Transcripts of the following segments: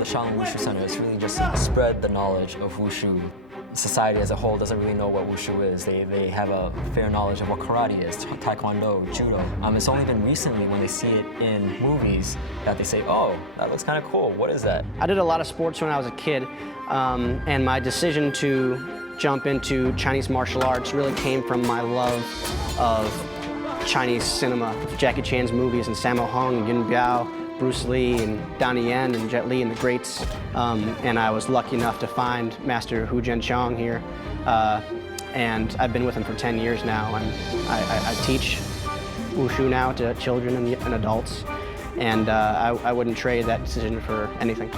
the Shaolin Wushu Center is really just spread the knowledge of Wushu. Society as a whole doesn't really know what Wushu is. They have a fair knowledge of what karate is, taekwondo, judo. It's only been recently when they see it in movies that they say, oh, that looks kind of cool. What is that? I did a lot of sports when I was a kid, and my decision to jump into Chinese martial arts really came from my love of Chinese cinema, Jackie Chan's movies and Sammo Hung, Yun Biao, Bruce Lee and Donnie Yen and Jet Li and the greats. And I was lucky enough to find Master Hou Jie here. And I've been with him for 10 years now. And I teach Wushu now to children and adults. And I wouldn't trade that decision for anything.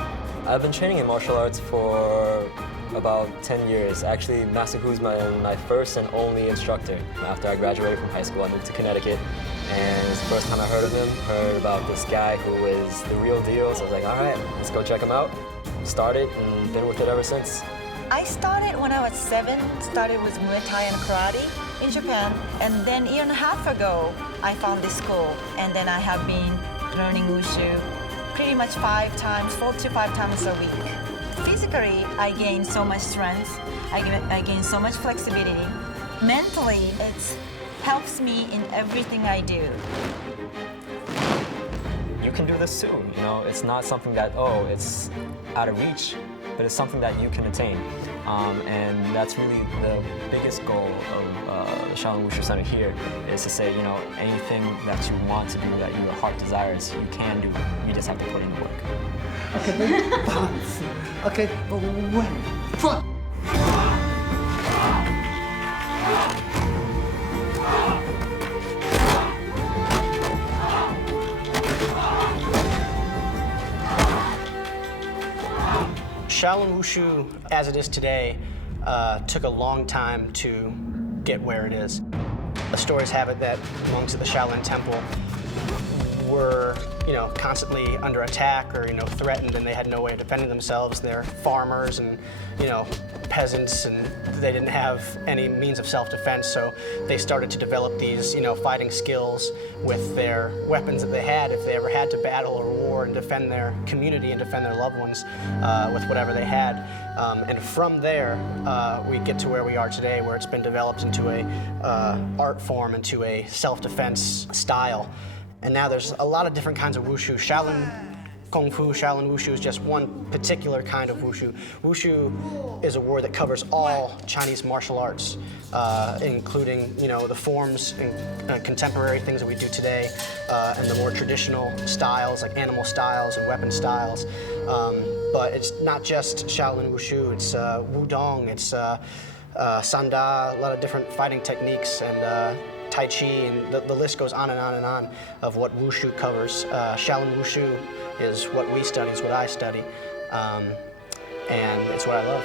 I've been training in martial arts for about 10 years. Actually, Master Hu's my first and only instructor. After I graduated from high school, I moved to Connecticut. And it's the first time I heard of him, heard about this guy who is the real deal. So I was like, all right, let's go check him out. Started and been with it ever since. I started when I was 7, started with Muay Thai and karate in Japan. And then a year and a half ago, I found this school. And then I have been learning Wushu pretty much 4 to 5 times a week. Physically, I gained so much strength. I gained so much flexibility. Mentally, it helps me in everything I do. You can do this too, you know? It's not something that, oh, it's out of reach, but it's something that you can attain. And that's really the biggest goal of the Shaolin Wushu Center here, is to say, you know, anything that you want to do, that your heart desires, you can do. You just have to put in the work. Okay, balance. Okay, wait, front. Shaolin Wushu, as it is today, took a long time to get where it is. The stories have it that monks at the Shaolin Temple were, constantly under attack or, threatened, and they had no way of defending themselves. They're farmers and, peasants, and they didn't have any means of self-defense, so they started to develop these, fighting skills with their weapons that they had if they ever had to battle or war and defend their community and defend their loved ones with whatever they had. And from there, we get to where we are today, where it's been developed into a art form, into a self-defense style. And now there's a lot of different kinds of Wushu. Shaolin Kung Fu, Shaolin Wushu is just one particular kind of Wushu. Wushu is a word that covers all Chinese martial arts, including, the forms and contemporary things that we do today, and the more traditional styles like animal styles and weapon styles. But it's not just Shaolin Wushu, it's Wudong, it's Sanda, a lot of different fighting techniques, and Tai Chi, and the list goes on and on and on of what Wushu covers. Shaolin Wushu is what we study, is what I study, and it's what I love.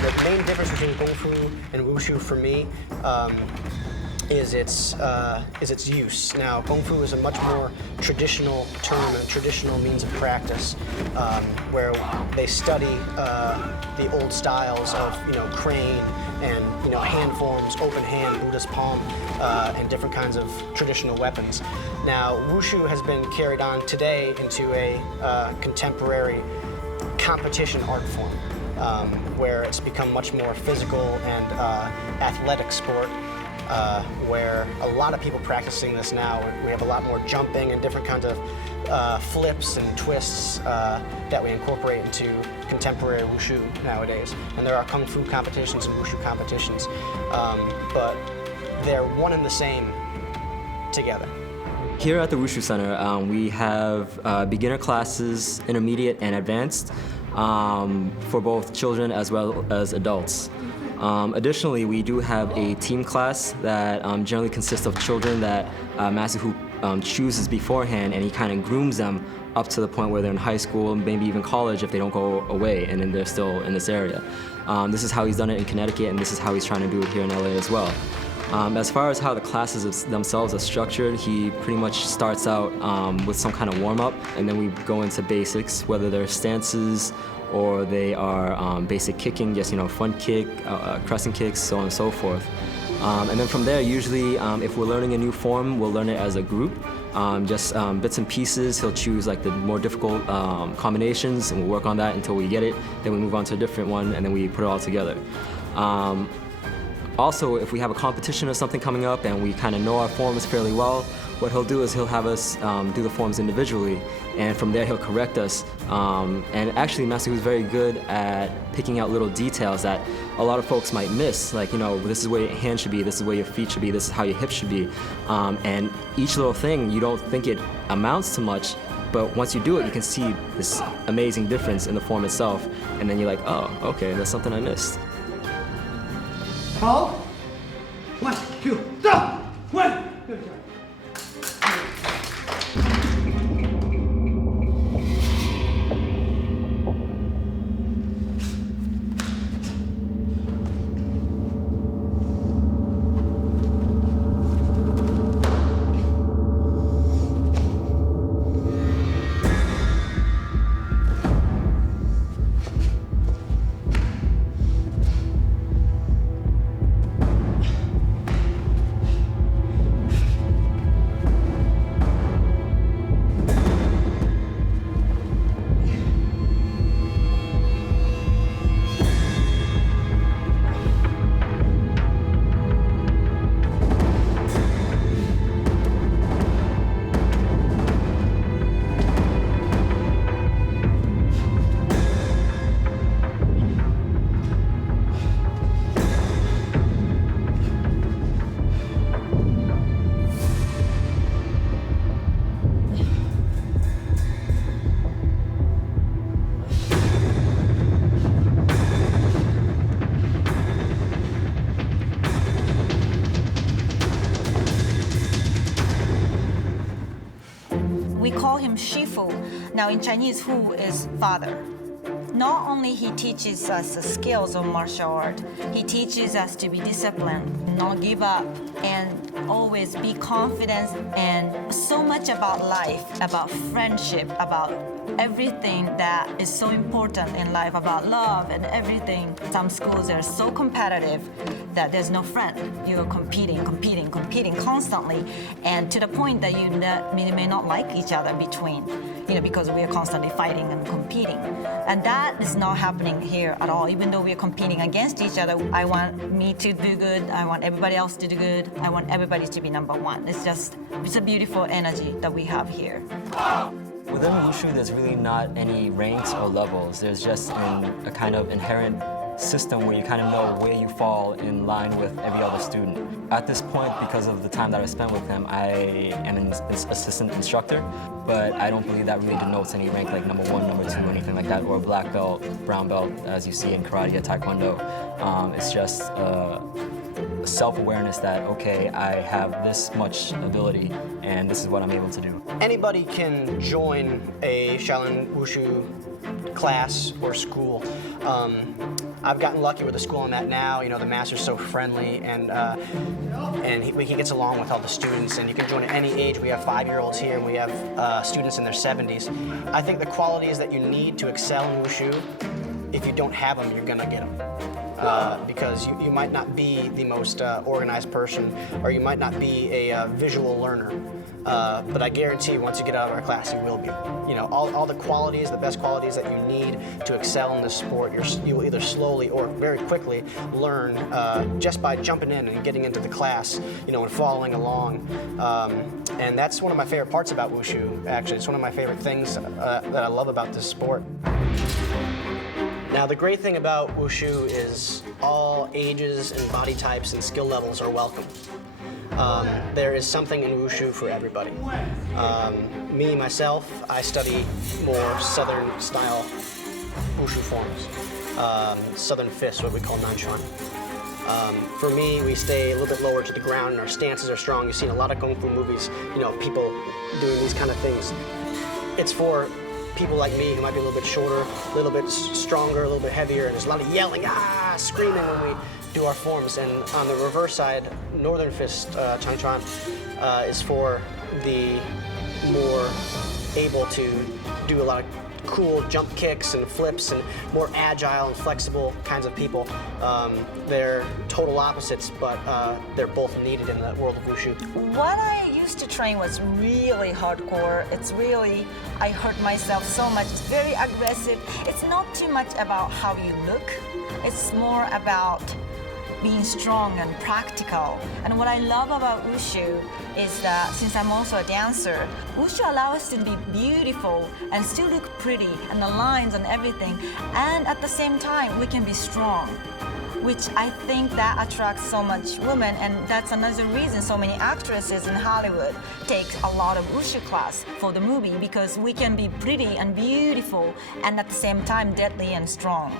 The main difference between Kung Fu and Wushu for me is its use. Now, Kung Fu is a much more traditional term and traditional means of practice, where they study the old styles of crane and hand forms, open hand, Buddha's palm, and different kinds of traditional weapons. Now, Wushu has been carried on today into a contemporary competition art form, where it's become much more physical and athletic sport, where a lot of people practicing this now. We have a lot more jumping and different kinds of flips and twists that we incorporate into contemporary Wushu nowadays. And there are Kung Fu competitions and Wushu competitions, but they're one and the same together. Here at the Wushu Center, we have beginner classes, intermediate and advanced, for both children as well as adults. Additionally, we do have a team class that generally consists of children that Master Hu chooses beforehand, and he kind of grooms them up to the point where they're in high school and maybe even college if they don't go away and then they're still in this area. This is how he's done it in Connecticut, and this is how he's trying to do it here in LA as well. As far as how the classes themselves are structured, he pretty much starts out with some kind of warm-up, and then we go into basics, whether they're stances or they are basic kicking, just front kick, crescent kicks, so on and so forth. And then from there, usually, if we're learning a new form, we'll learn it as a group. Just bits and pieces. He'll choose like the more difficult combinations, and we'll work on that until we get it. Then we move on to a different one, and then we put it all together. Also, if we have a competition or something coming up and we kind of know our forms fairly well, what he'll do is he'll have us do the forms individually, and from there he'll correct us. And actually, Master Hu's very good at picking out little details that a lot of folks might miss. Like, this is where your hand should be, this is where your feet should be, this is how your hips should be. And each little thing, you don't think it amounts to much, but once you do it, you can see this amazing difference in the form itself. And then you're like, oh, okay, that's something I missed. Hou. 1, 2, go! 1. We call him Shifu. Now in Chinese, Hu is father. Not only he teaches us the skills of martial art, he teaches us to be disciplined, not give up, and always be confident, and so much about life, about friendship, about everything that is so important in life, about love and everything. Some schools are so competitive that there's no friend. You're competing constantly, and to the point that you may not like each other between, because we are constantly fighting and competing. And that is not happening here at all. Even though we are competing against each other, I want me to do good, I want everybody else to do good, I want everybody to be number one. It's a beautiful energy that we have here. Within Wushu, there's really not any ranks or levels. There's just a kind of inherent system where you kind of know where you fall in line with every other student. At this point, because of the time that I spent with him, I am an assistant instructor, but I don't believe that really denotes any rank like number 1, number 2, anything like that, or black belt, brown belt, as you see in karate or taekwondo. It's just self-awareness that, okay, I have this much ability and this is what I'm able to do. Anybody can join a Shaolin Wushu class or school. I've gotten lucky with the school I'm at now. The master's so friendly, and he gets along with all the students, and you can join at any age. We have 5-year-olds here, and we have students in their 70s. I think the qualities that you need to excel in Wushu, if you don't have them, you're gonna get them. Because you might not be the most organized person, or you might not be a visual learner. But I guarantee once you get out of our class, you will be. All the qualities, the best qualities that you need to excel in this sport, you will either slowly or very quickly learn just by jumping in and getting into the class, and following along. And that's one of my favorite parts about Wushu, actually. It's one of my favorite things that I love about this sport. Now, the great thing about Wushu is all ages and body types and skill levels are welcome. There is something in Wushu for everybody. Me, myself, I study more Southern-style Wushu forms. Southern fists, what we call Nanchuan. For me, we stay a little bit lower to the ground and our stances are strong. You've seen a lot of Kung Fu movies, people doing these kind of things. It's for people like me who might be a little bit shorter, a little bit stronger, a little bit heavier, and there's a lot of yelling, screaming when we do our forms. And on the reverse side, Northern Fist Chang Chuan is for the more able to do a lot of cool jump kicks and flips and more agile and flexible kinds of people. They're total opposites, but they're both needed in the world of Wushu. What I used to train was really hardcore. It's really, I hurt myself so much. It's very aggressive. It's not too much about how you look. It's more about being strong and practical. And what I love about Wushu is that since I'm also a dancer, Wushu allows us to be beautiful and still look pretty and the lines and everything. And at the same time, we can be strong, which I think that attracts so much women. And that's another reason so many actresses in Hollywood take a lot of Wushu class for the movie, because we can be pretty and beautiful and at the same time deadly and strong.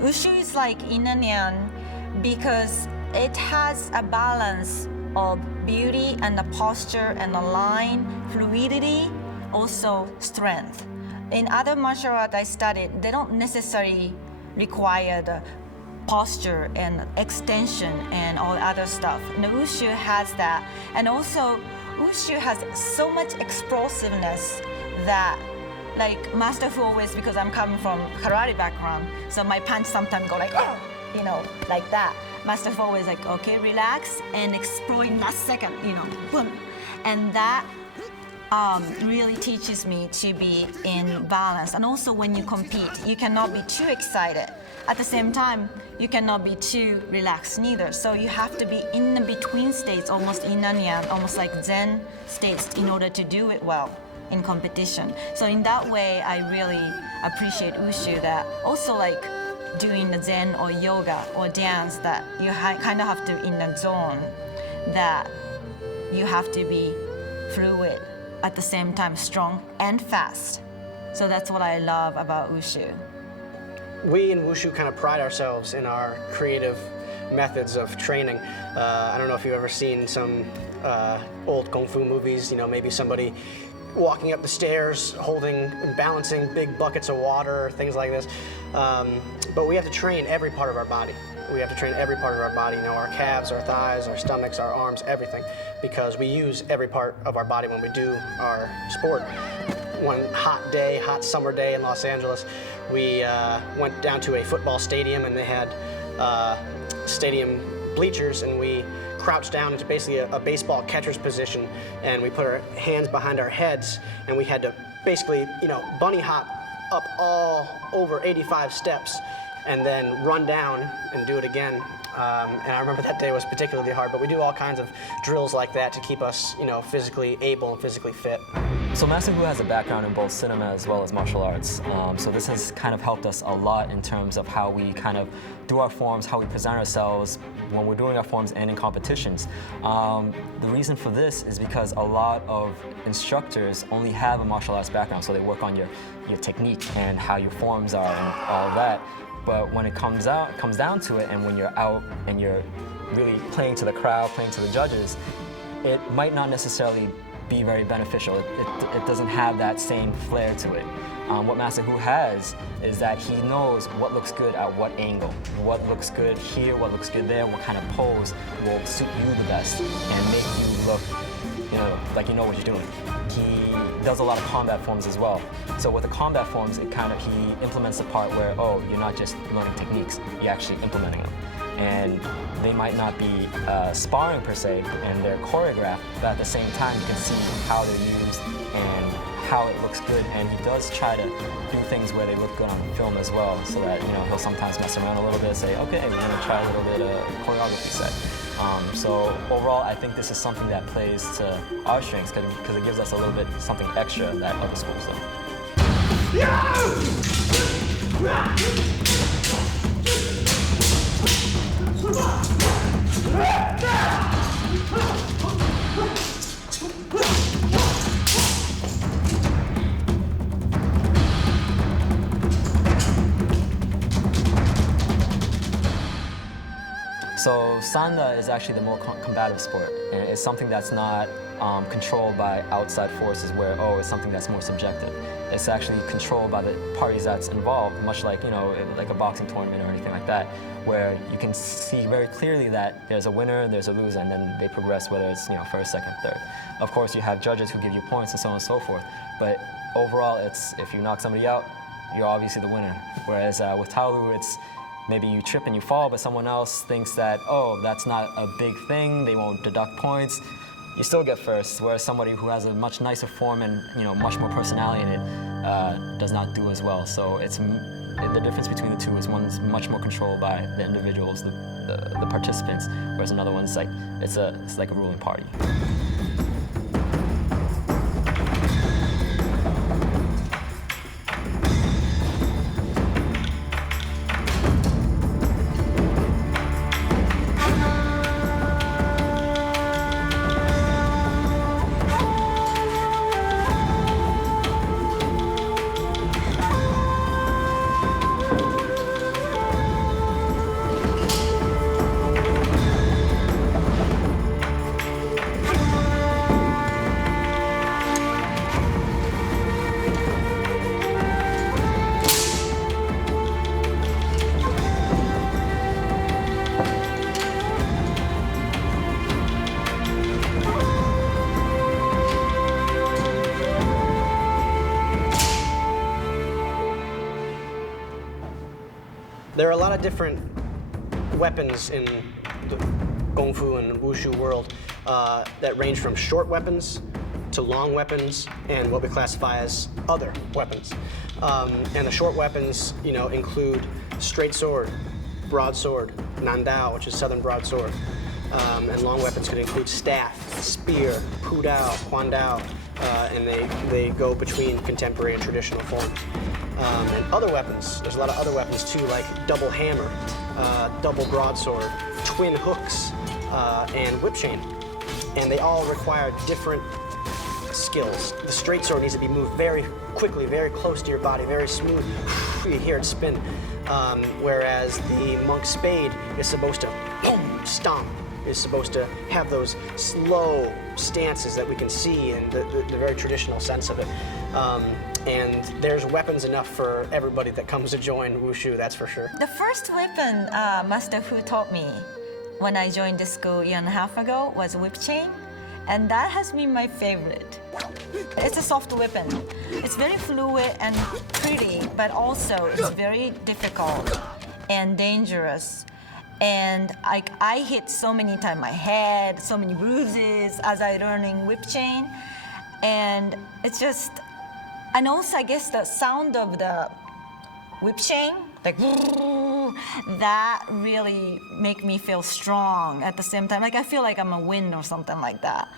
Wushu is like yin and yang because it has a balance of beauty and the posture and the line, fluidity, also strength. In other martial arts I studied, they don't necessarily require the posture and extension and all other stuff. And the Wushu has that. And also, Wushu has so much explosiveness that, like Master Fu always, because I'm coming from karate background, so my punch sometimes go like, like that. Master Fu always like, okay, relax and explode in last second, boom. And that really teaches me to be in balance. And also when you compete, you cannot be too excited. At the same time, you cannot be too relaxed neither. So you have to be in the between states, almost yin and yang, almost like Zen states in order to do it well in competition. So in that way, I really appreciate Wushu, that also like doing the Zen or yoga or dance, that you kind of have to in a zone, that you have to be fluid, at the same time strong and fast. So that's what I love about Wushu. We in Wushu kind of pride ourselves in our creative methods of training. I don't know if you've ever seen some old Kung Fu movies, maybe somebody walking up the stairs, holding and balancing big buckets of water, things like this. But we have to train every part of our body. We have to train every part of our body, our calves, our thighs, our stomachs, our arms, everything, because we use every part of our body when we do our sport. One hot day, hot summer day in Los Angeles, we went down to a football stadium and they had stadium bleachers, and we crouched down into basically a baseball catcher's position, and we put our hands behind our heads, and we had to basically, bunny hop up all over 85 steps and then run down and do it again. And I remember that day was particularly hard, but we do all kinds of drills like that to keep us, physically able and physically fit. So Master Hu has a background in both cinema as well as martial arts. So this has kind of helped us a lot in terms of how we kind of do our forms, how we present ourselves when we're doing our forms and in competitions. The reason for this is because a lot of instructors only have a martial arts background, so they work on your technique and how your forms are and all that. But when it comes down to it, and when you're out and you're really playing to the crowd, playing to the judges, it might not necessarily be very beneficial. It doesn't have that same flair to it. What Master Hu has is that he knows what looks good at what angle, what looks good here, what looks good there, what kind of pose will suit you the best and make you look like you know what you're doing. He does a lot of combat forms as well. So with the combat forms, he implements the part where, oh, you're not just learning techniques, you're actually implementing them. And they might not be sparring per se, and they're choreographed, but at the same time, you can see how they're used and how it looks good. And he does try to do things where they look good on film as well, so that he'll sometimes mess around a little bit, say, okay, we're gonna try a little bit of choreography set. So overall, I think this is something that plays to our strengths because it gives us a little bit something extra that other schools don't. So Sanda is actually the more combative sport, and it's something that's not controlled by outside forces where, oh, it's something that's more subjective. It's actually controlled by the parties that's involved, much like, like a boxing tournament or anything like that, where you can see very clearly that there's a winner and there's a loser, and then they progress, whether it's first, second, third. Of course, you have judges who give you points and so on and so forth, but overall, it's if you knock somebody out, you're obviously the winner. Whereas with Taolu, it's maybe you trip and you fall, but someone else thinks that, oh, that's not a big thing, they won't deduct points. You still get first, whereas somebody who has a much nicer form and much more personality in it does not do as well. So the difference between the two is one's much more controlled by the individuals, the participants, whereas another one's like it's like a ruling party. There are a lot of different weapons in the Kung Fu and Wushu world that range from short weapons to long weapons and what we classify as other weapons. And the short weapons, include straight sword, broadsword, nandao, which is southern broadsword. And long weapons could include staff, spear, pu dao, quan dao, and they go between contemporary and traditional forms. And other weapons, there's a lot of other weapons too, like double hammer, double broadsword, twin hooks, and whip chain. And they all require different skills. The straight sword needs to be moved very quickly, very close to your body, very smooth. You hear it spin. Whereas the monk's spade is supposed to boom, stomp, is supposed to have those slow stances that we can see in the very traditional sense of it. And there's weapons enough for everybody that comes to join Wushu, that's for sure. The first weapon Master Hu taught me when I joined the school a year and a half ago was whip chain, and that has been my favorite. It's a soft weapon. It's very fluid and pretty, but also it's very difficult and dangerous. And I hit so many times my head, so many bruises as I learning whip chain, and it's just. And also, I guess the sound of the whip chain, like that really make me feel strong at the same time. Like I feel like I'm a wind or something like that.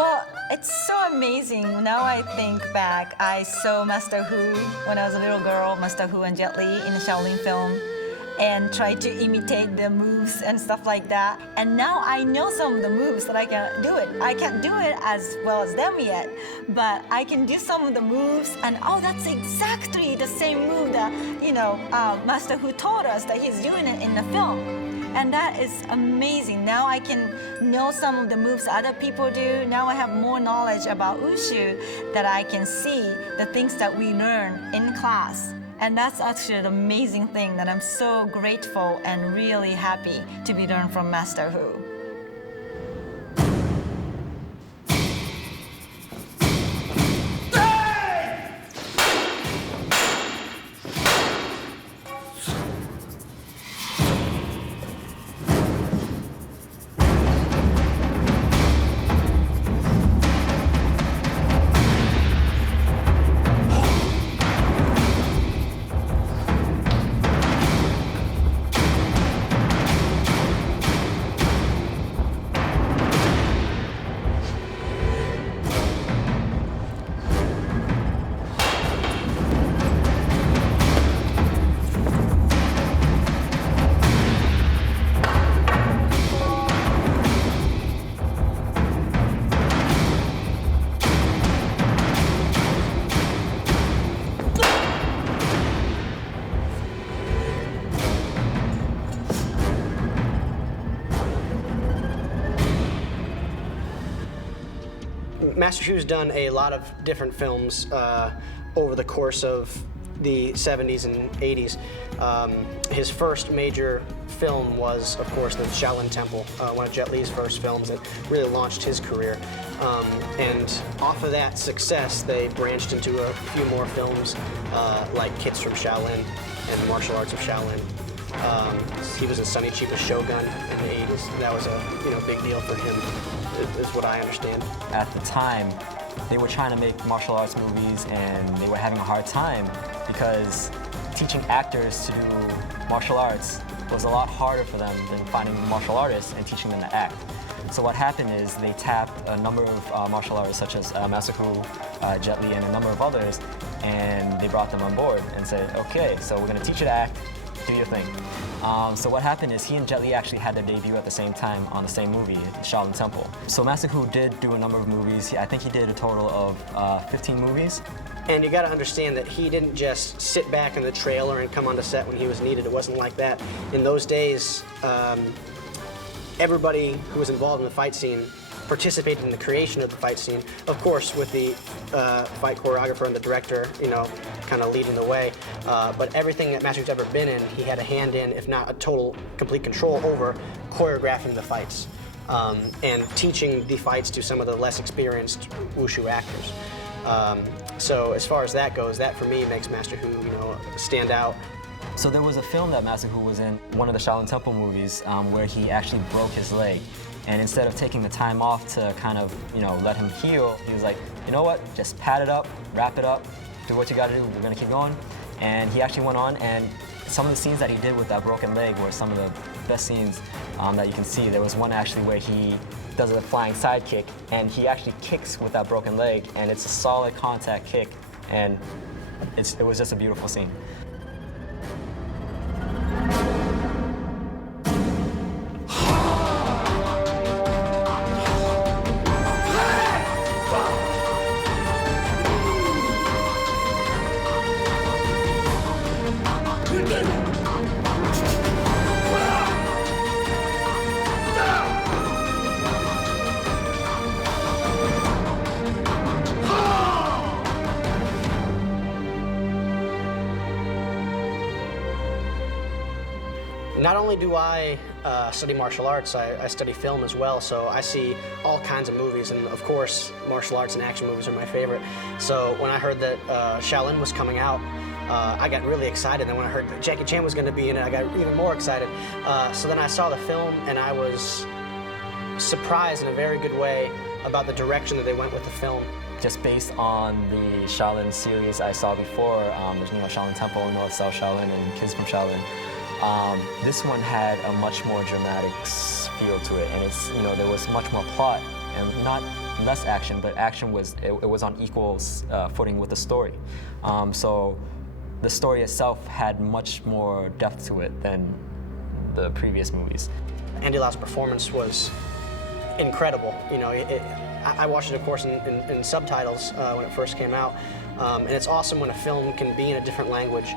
Well, it's so amazing. Now I think back, I saw Master Hu when I was a little girl, Master Hu and Jet Li in the Shaolin film, and tried to imitate the moves and stuff like that. And now I know some of the moves that I can do it. I can't do it as well as them yet, but I can do some of the moves, and oh, that's exactly the same move that, Master Hu taught us that he's doing it in the film. And that is amazing. Now I can know some of the moves other people do. Now I have more knowledge about Wushu that I can see the things that we learn in class. And that's actually an amazing thing that I'm so grateful and really happy to be learned from Master Hu. Master Hu's done a lot of different films over the course of the 70s and 80s. His first major film was, of course, the Shaolin Temple, one of Jet Li's first films that really launched his career. And off of that success, they branched into a few more films like Kids from Shaolin and Martial Arts of Shaolin. He was in Sonny Chiba's Shogun in the 80s. That was a big deal for him, is what I understand. At the time, they were trying to make martial arts movies and they were having a hard time because teaching actors to do martial arts was a lot harder for them than finding martial artists and teaching them to act. So what happened is they tapped a number of martial artists such as Master Hu, Jet Li, and a number of others, and they brought them on board and said, okay, so we're gonna teach you to act, do your thing. So what happened is he and Jet Li actually had their debut at the same time on the same movie, Shaolin Temple. So Master Hu did do a number of movies. I think he did a total of 15 movies. And you got to understand that he didn't just sit back in the trailer and come onto set when he was needed. It wasn't like that. In those days, everybody who was involved in the fight scene participated in the creation of the fight scene, of course with the fight choreographer and the director, kind of leading the way. But everything that Master Hu's ever been in, he had a hand in, if not a total, complete control over choreographing the fights and teaching the fights to some of the less experienced Wushu actors. So as far as that goes, that for me makes Master Hu, stand out. So there was a film that Master Hu was in, one of the Shaolin Temple movies, where he actually broke his leg. And instead of taking the time off to kind of, let him heal, he was like, you know what, just pad it up, wrap it up, do what you gotta do, we're gonna keep going. And he actually went on, and some of the scenes that he did with that broken leg were some of the best scenes that you can see. There was one actually where he does a flying side kick, and he actually kicks with that broken leg, and it's a solid contact kick, and it was just a beautiful scene. Not only do I study martial arts, I study film as well, so I see all kinds of movies, and of course, martial arts and action movies are my favorite. So when I heard that Shaolin was coming out, I got really excited. And when I heard that Jackie Chan was going to be in it, I got even more excited. So then I saw the film, and I was surprised in a very good way about the direction that they went with the film. Just based on the Shaolin series I saw before, there's Shaolin Temple, North South Shaolin, and Kids from Shaolin. This one had a much more dramatic feel to it, and there was much more plot, and not less action, but action was it was on equal footing with the story. So the story itself had much more depth to it than the previous movies. Andy Lau's performance was incredible. You know, I watched it, of course, in subtitles when it first came out, and it's awesome when a film can be in a different language,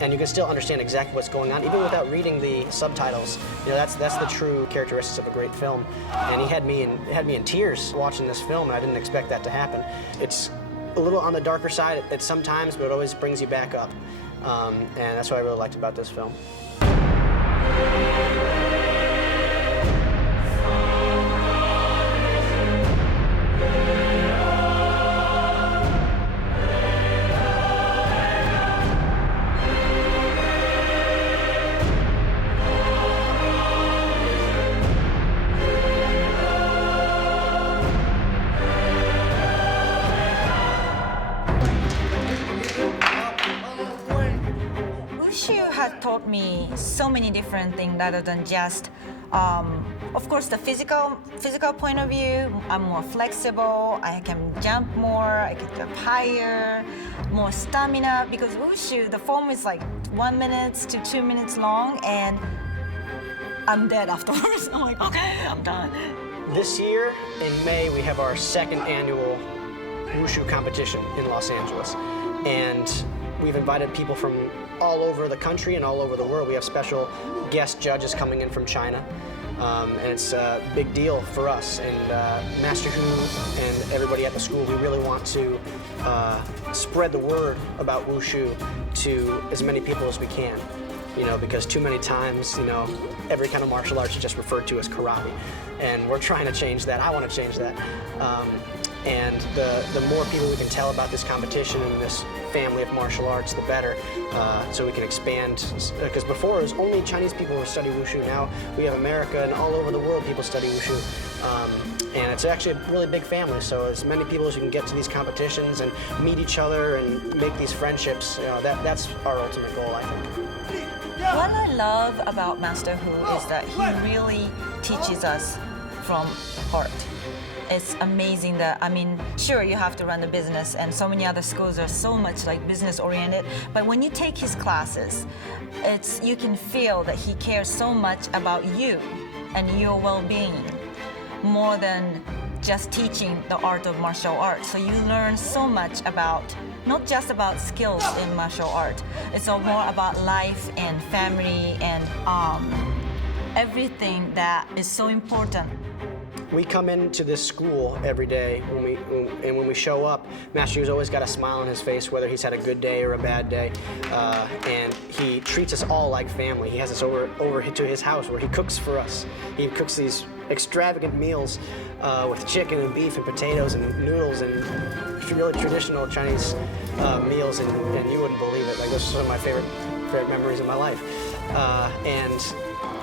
and you can still understand exactly what's going on, even without reading the subtitles. You know, that's the true characteristics of a great film. And he had me in tears watching this film, and I didn't expect that to happen. It's a little on the darker side at some times, but it always brings you back up, and that's what I really liked about this film. Taught me so many different things rather than just, of course, the physical point of view. I'm more flexible. I can jump more. I can jump higher. More stamina, because Wushu, the form is like 1 minute to 2 minutes long, and I'm dead afterwards. I'm like, okay, I'm done. This year in May, we have our second annual Wushu competition in Los Angeles, and we've invited people from all over the country and all over the world. We have special guest judges coming in from China, and it's a big deal for us. And Master Hu and everybody at the school, we really want to spread the word about Wushu to as many people as we can. You know, because too many times, you know, every kind of martial arts is just referred to as karate, and we're trying to change that. I want to change that. And the more people we can tell about this competition and this family of martial arts, the better, so we can expand. Because before it was only Chinese people who study Wushu. Now we have America, and all over the world people study Wushu. And it's actually a really big family, so as many people as you can get to these competitions and meet each other and make these friendships, you know, that's our ultimate goal, I think. What I love about Master Hu is that he really teaches us from heart. It's amazing that, I mean, sure, you have to run the business, and so many other schools are so much like business oriented, but when you take his classes, you can feel that he cares so much about you and your well-being, more than just teaching the art of martial arts. So you learn so much about, not just about skills in martial art, it's all more about life and family and everything that is so important. We come into this school every day, when we show up, Master Hu's always got a smile on his face, whether he's had a good day or a bad day, and he treats us all like family. He has us over to his house where he cooks for us. He cooks these extravagant meals with chicken and beef and potatoes and noodles and really traditional Chinese meals, and you wouldn't believe it. Like, those are some of my favorite memories of my life. And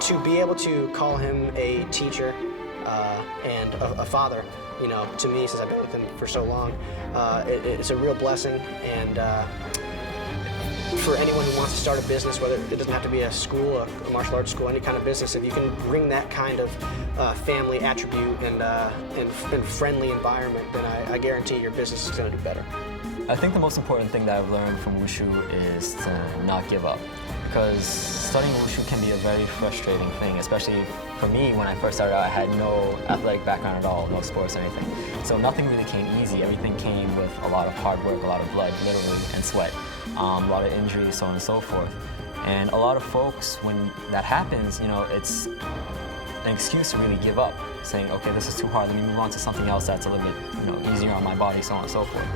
to be able to call him a teacher and a father, you know, to me, since I've been with him for so long, it's a real blessing. And for anyone who wants to start a business, whether it doesn't have to be a school, a martial arts school, any kind of business, if you can bring that kind of family attribute and friendly environment, then I guarantee your business is going to do better. I think the most important thing that I've learned from Wushu is to not give up. Because studying Wushu can be a very frustrating thing, especially for me. When I first started out, I had no athletic background at all, no sports or anything. So nothing really came easy. Everything came with a lot of hard work, a lot of blood, literally, and sweat, a lot of injuries, so on and so forth. And a lot of folks, when that happens, you know, it's an excuse to really give up, saying, okay, this is too hard, let me move on to something else that's a little bit, you know, easier on my body, so on and so forth.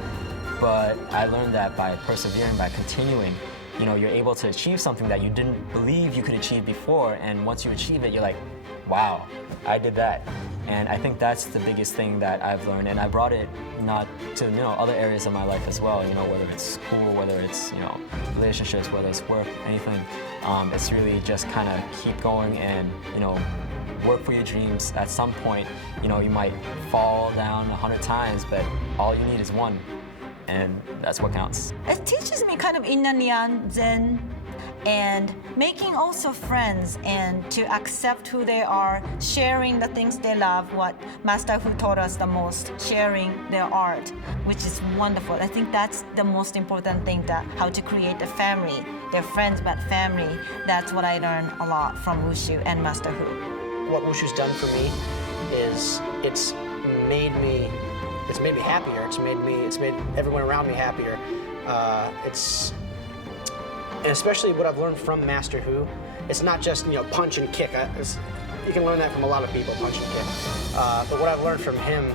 But I learned that by persevering, by continuing, you know, you're able to achieve something that you didn't believe you could achieve before, and once you achieve it, you're like, wow, I did that. And I think that's the biggest thing that I've learned, and I brought it not to, you know, other areas of my life as well, you know, whether it's school, whether it's, you know, relationships, whether it's work, anything. It's really just kind of keep going and, you know, work for your dreams. At some point, you know, you might fall down 100 times, but all you need is one. And that's what counts. It teaches me kind of yin and yang, Zen, and making also friends and to accept who they are, sharing the things they love, what Master Hu taught us the most, sharing their art, which is wonderful. I think that's the most important thing, that how to create a family. They're friends but family. That's what I learned a lot from Wushu and Master Hu. What Wushu's done for me is it's made me happier. It's made everyone around me happier. And especially what I've learned from Master Hu, it's not just punch and kick. You can learn that from a lot of people, punch and kick. But what I've learned from him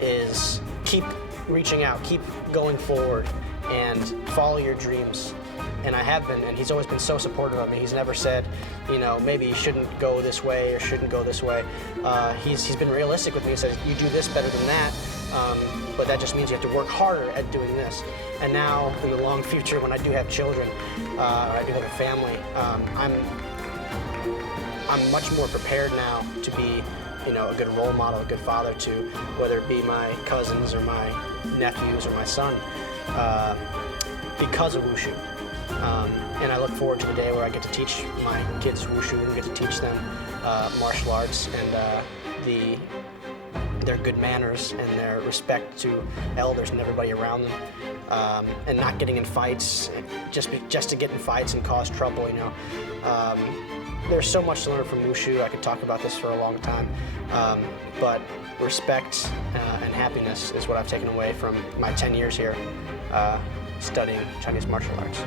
is keep reaching out, keep going forward, and follow your dreams. And I have been, and he's always been so supportive of me. He's never said, maybe you shouldn't go this way or shouldn't go this way. He's been realistic with me. He says, you do this better than that, but that just means you have to work harder at doing this. And now, in the long future, when I do have children, I do have a family, I'm much more prepared now to be, a good role model, a good father to, whether it be my cousins or my nephews or my son, because of Wushu. And I look forward to the day where I get to teach my kids Wushu and get to teach them martial arts and their good manners and their respect to elders and everybody around them, and not getting in fights just to get in fights and cause trouble. There's so much to learn from Wushu. I could talk about this for a long time, but respect and happiness is what I've taken away from my 10 years here studying Chinese martial arts.